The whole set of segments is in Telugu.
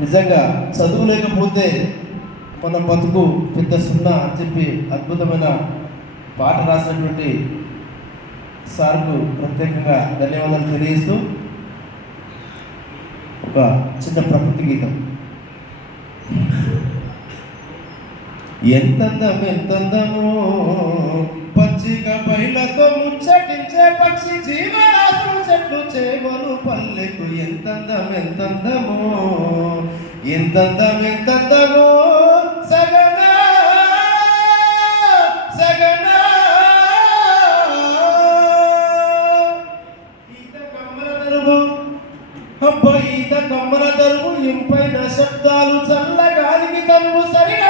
నిజంగా చదువు లేకపోతే మన బతుకు పెద్ద సున్నా అని చెప్పి అద్భుతమైన పాట రాసినటువంటి సార్కు ప్రత్యేకంగా ధన్యవాదాలు తెలియజేస్తూ ఒక చిన్న ప్రకృతి గీతం. ఎంతందం ఎంతందమో వచ్చి పక్షి చెట్లు చేవలు పల్లెకు ఎంతందం ఎంతందమో ఎంతందం ఎంతందమో సగనా సగనా. ఈత కమ్మల దరువు అబ్బ ఈత కమ్మల దరువు ఇంపైన శబ్దాలు చల్లగాలికి తనువు సరిగా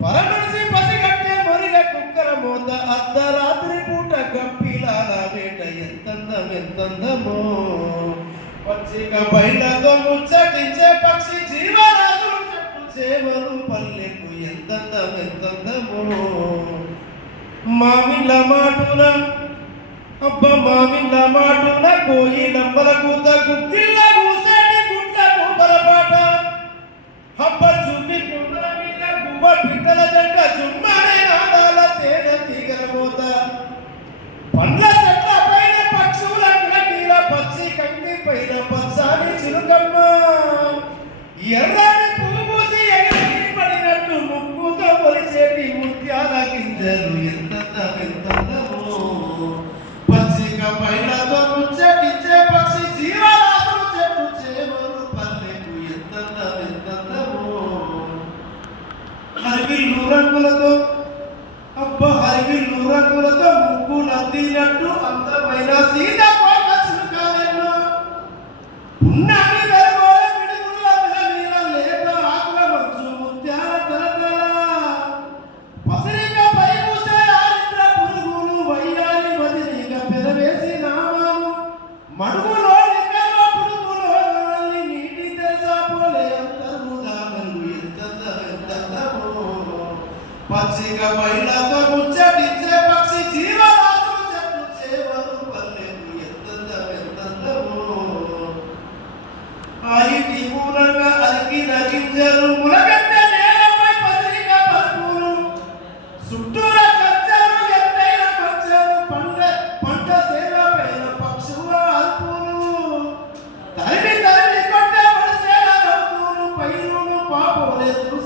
పరమనిసి పసిగట్టే మొరిగ కుక్కల మోత అర్ధరాత్రి పూట గప్పిలాల వేట ఎంతందం ఎంతందమో. పచ్చిక బయటతో ముచ్చటించే పక్షి జీవరాశులు చెట్టు చేమలు పల్లెకు ఎంతందం ఎంతందమో. మామిళ్ళ మాటున అబ్బ మామిళ్ళ మాటున కోయిలమ్మల కూత గుగ్గిళ్ళ పిట్టల చెట్ల చుమ్మనే నాదాల తేనె తీగల మోత పండ్ల చెట్ల పైన పక్షుల కిలకీల పచ్చి కంటి పైన పచ్చాని చిలుకమ్మ. ఎర్రని పూసి ఎగిరి పడినట్టు ముక్కుతో పొలిచేటి ముత్యాల గింజలు ఎంత ఎంత. నూరంగులతో రంగులతో అబ్బ హరివిల్లు రంగులతో ముగ్గులు అద్దినట్టు అందమైన సీత కోట చిలుకాలెన్నో ఉన్నాడు పచ్చిక మహిళతో ముచ్చటించే పక్షి జీవరాశులు చెట్లు చేవలు పల్లెలు ఎంతందం ఎంతందము ఆ ఇంటి మూలంగా అలికి నగించరు ములగట్ట నేలపై పసిరిక పలుపులు చుట్టూర పంట పంట సేలపైన పక్షుల అల్పులు. తరిమి తరిమి కొట్టే మన సేల నవ్వులు పాపం లేదు